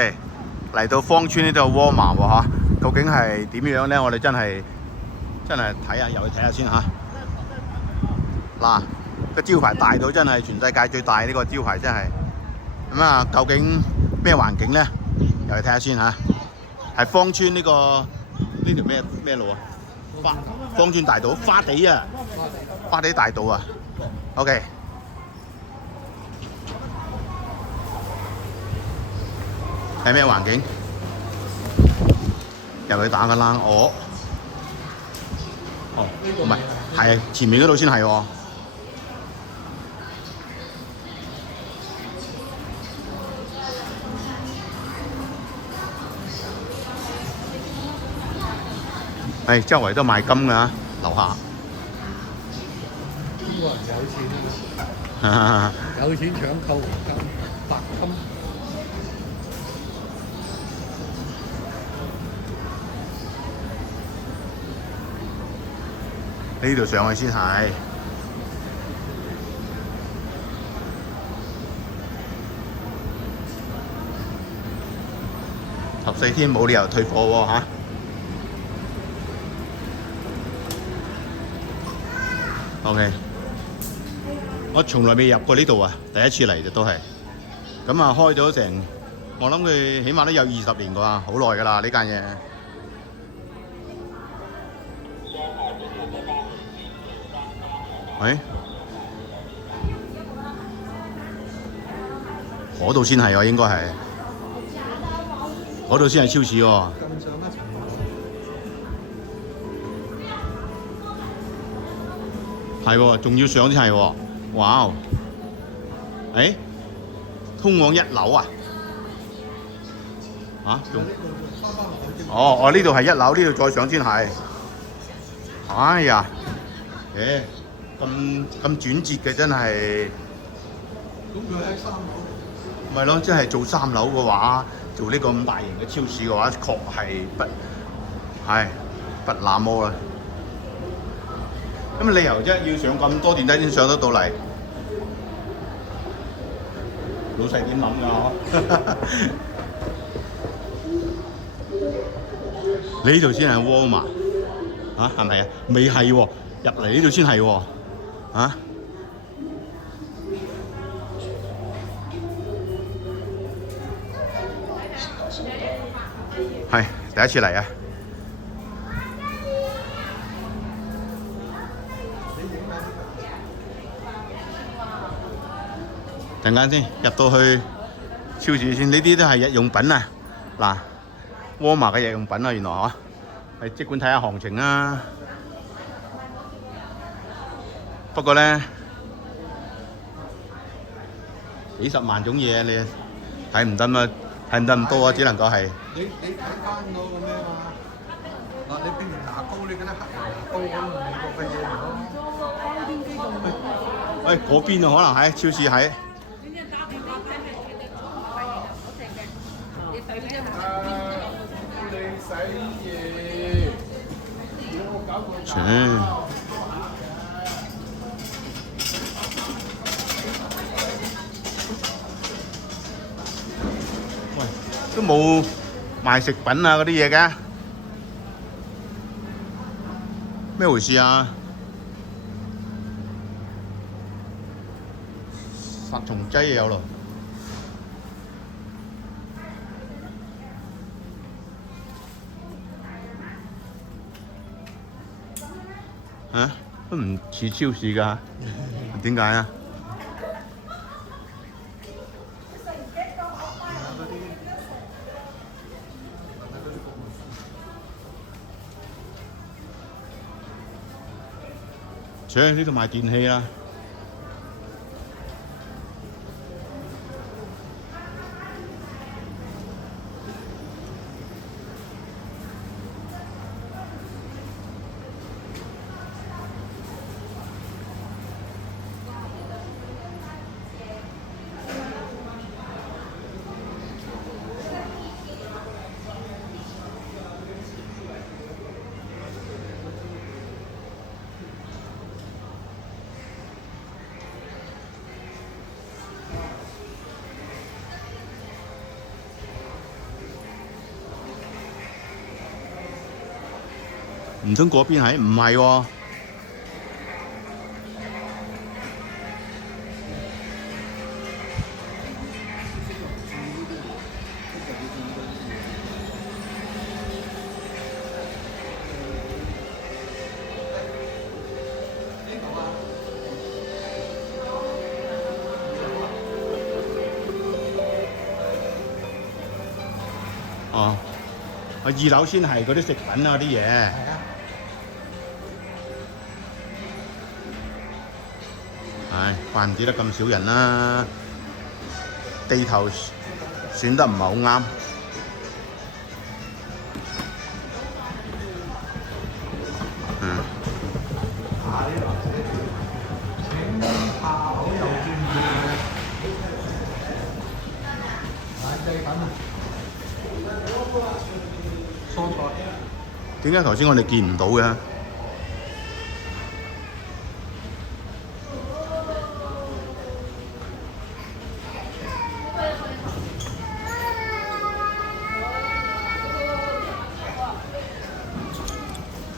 OK， 嚟到芳村呢度沃爾瑪喎嚇，究竟係點樣咧？我哋真係睇下，入去睇下先嚇。嗱，個招牌大到真係全世界最大呢個招牌真係。咁啊，究竟咩環境咧？入去睇下先嚇。係芳村呢條咩路啊？芳村大道花地啊，花地大道啊。OK。係咩環境？入去打個冷哦，唔係，係前面嗰度先係喎。係周圍都賣金㗎，樓下。中國人有錢啊！有錢搶購黃金、白金。呢度上去先係。14天冇理由退貨喎嚇。OK， 我從來未入過呢度啊，第一次嚟就都係。咁啊，開咗成，我諗佢起碼都有20年啩，好耐㗎啦呢間嘢。喂，嗰度先係喎，應該係。嗰度先係超市喎。咁上一層。係喎，仲要上先係喎。哇！誒，通往1樓啊？啊？仲？哦，呢度係1樓，呢度再上先係。哎呀，咁轉折嘅真係。咁佢喺3樓。咪咯，即係做3樓嘅話，做呢個咁大型嘅超市嘅話，確係不那麼啦。咁理由啫，要上咁多電梯先上得到嚟，老細點諗㗎？呢度先係沃爾瑪啊？係咪啊？未係喎，入嚟呢度先係喎。啊？係第一次嚟啊！陣間先入到去超市先，呢啲都係日用品啊！嗱，沃爾瑪嘅日用品啊，原來嚇，係即管睇下行情啊。不過咧，幾十萬種嘢你睇唔得嘛，睇唔得咁多啊，只能夠係。你睇翻嗰個咩嘛？嗱，你譬如牙膏，你覺得黑人牙膏咁美國嘅嘢嚟咯。喂，嗰邊啊，可能喺超市喺。喂，都冇賣食品啊嗰啲嘢嘅，咩回事啊？殺蟲劑又有咯。啊，都唔似超市㗎，點解啊？呢度賣電器啦。唔通嗰邊係？唔係喎。哦，2樓先係嗰啲食品啊啲嘢。係啊。唉，怪唔之得咁少人啦，地頭選得唔係好啱。嗯。點解頭先我哋見唔到嘅？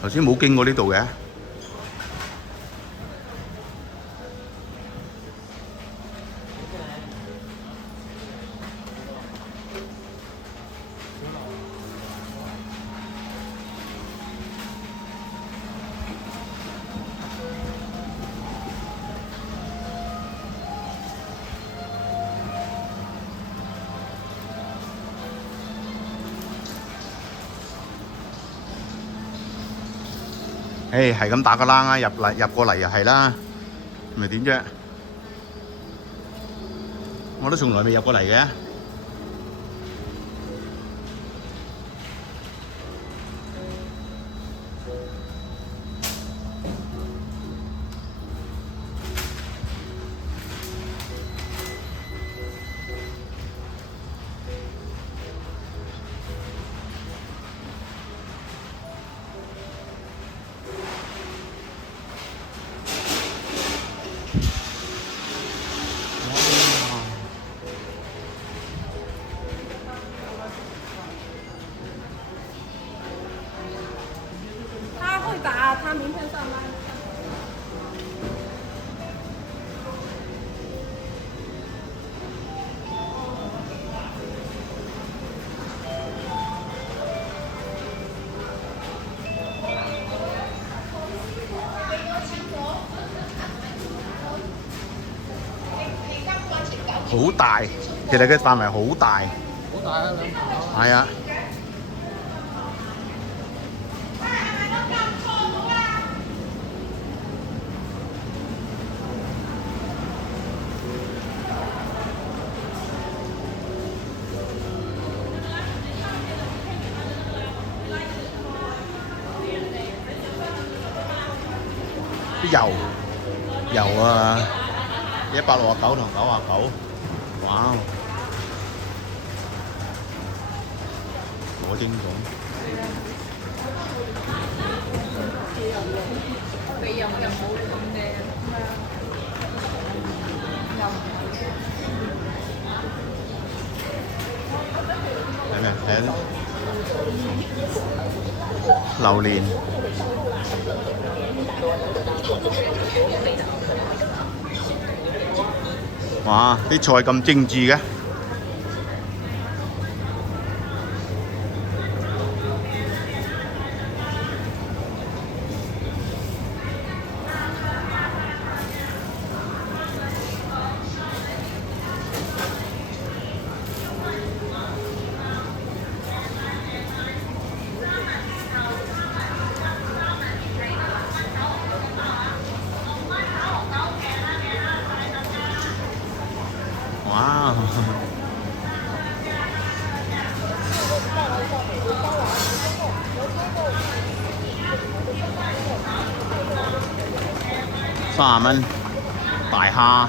頭先冇經過呢度嘅。係咁打個冷啊，入過嚟又係啦，咪點啫？我都從來未入過嚟嘅。他明天上班。好大，其實嘅範圍好大。好大啊，兩頭。係啊。油啊，169同99，哇！好精準。你又冇咁靚。睇咩？睇榴蓮。哇！啲菜咁精緻嘅。哇！30蚊大蝦。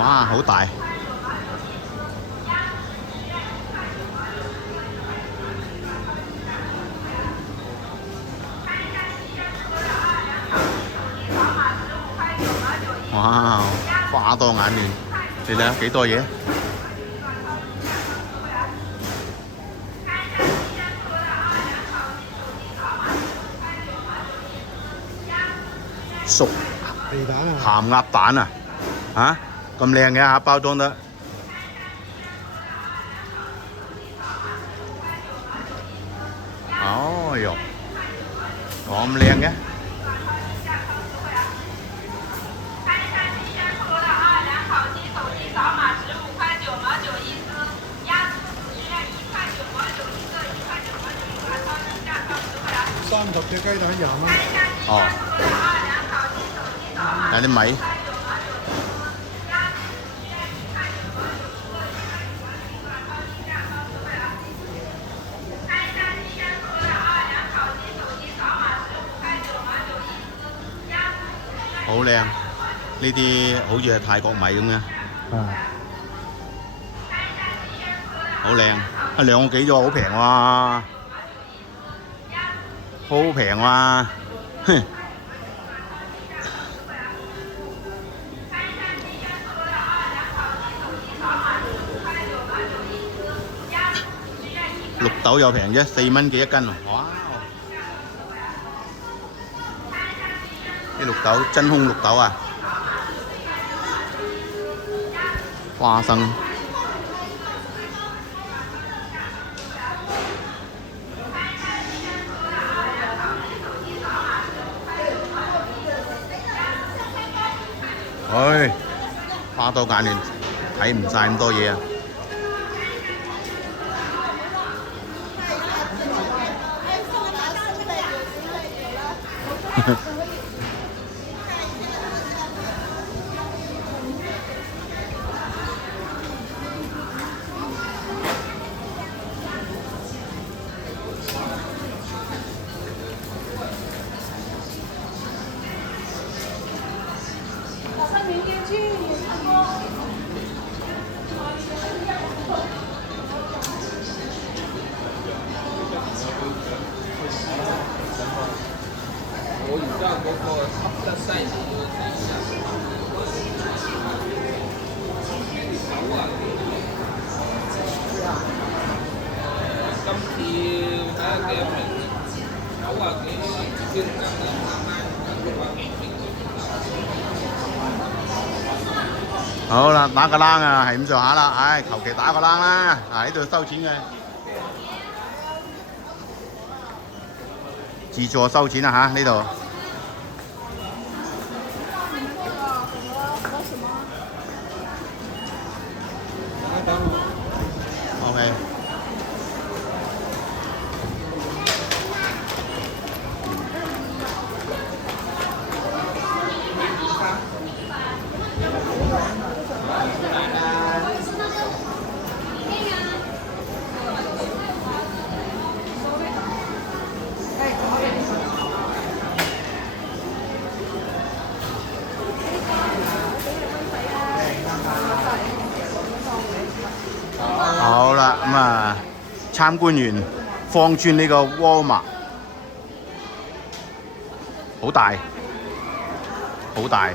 哇，好大！哇，花多眼亂，你睇下幾多嘢？熟皮蛋啊！鹹鴨蛋啊！嚇咁靚嘅嚇，包裝得。哦喲，咁靚嘅。30隻雞蛋20蚊。哦，有啲米。好靚，呢啲好似係泰國米咁嘅。好靚，2個幾啫喎，好平喎，好平喎，哼！綠豆又平啫，4蚊幾一斤喎，哇！啲綠豆真空綠豆啊，花生。唉，花多眼亂，睇唔晒咁多嘢啊！我而家嗰個吸得犀利今次睇下幾多平，90幾先得好啦，打個冷啊，係咁上下啦，唉，求其打個冷啦，喺度收錢嘅，自助收錢啊嚇，呢度。OK。好啦，咁啊，參觀完芳村呢個沃爾瑪，好大，好大。